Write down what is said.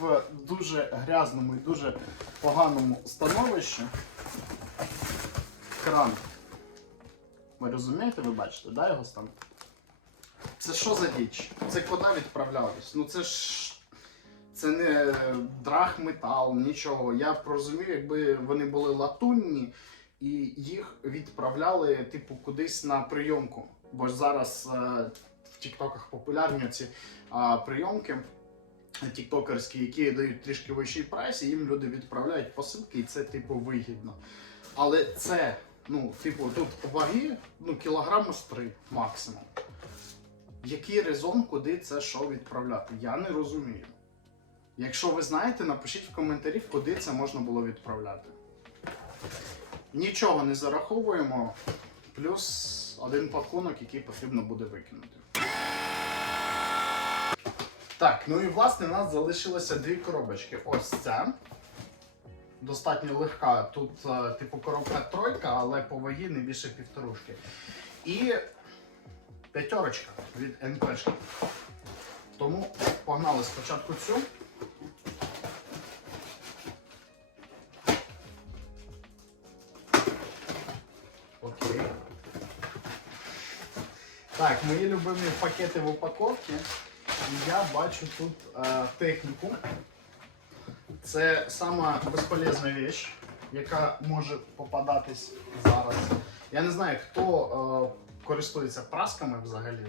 в дуже грязному і дуже поганому становищі. Кран. Ви розумієте, ви бачите, да, його стан? Це що за діч? Це куди відправлялись? Ну це ж. Це не драгметал, нічого. Я розумію, якби вони були латунні і їх відправляли, типу, кудись на прийомку. Бо ж зараз е, в Тіктоках популярні ці а, прийомки тіктокерські, які дають трішки вищий прайс, і їм люди відправляють посилки, і це типу вигідно. Але це, ну, типу, тут ваги ну, кілограму з три максимум. Який резон, куди це що відправляти? Я не розумію. Якщо ви знаєте, напишіть в коментарі, куди це можна було відправляти. Нічого не зараховуємо, плюс один пакунок, який потрібно буде викинути. Так, ну і власне у нас залишилося дві коробочки. Ось ця. Достатньо легка. Тут, е, типу, коробка тройка, але по вагі не більше півторушки. І п'ятерочка від НПшки. Тому погнали спочатку цю. Окей. Так, мої любимі пакети в упаковці. Я бачу тут е, техніку. Це сама безполезна річ, яка може попадатись зараз. Я не знаю, хто е, користується прасками взагалі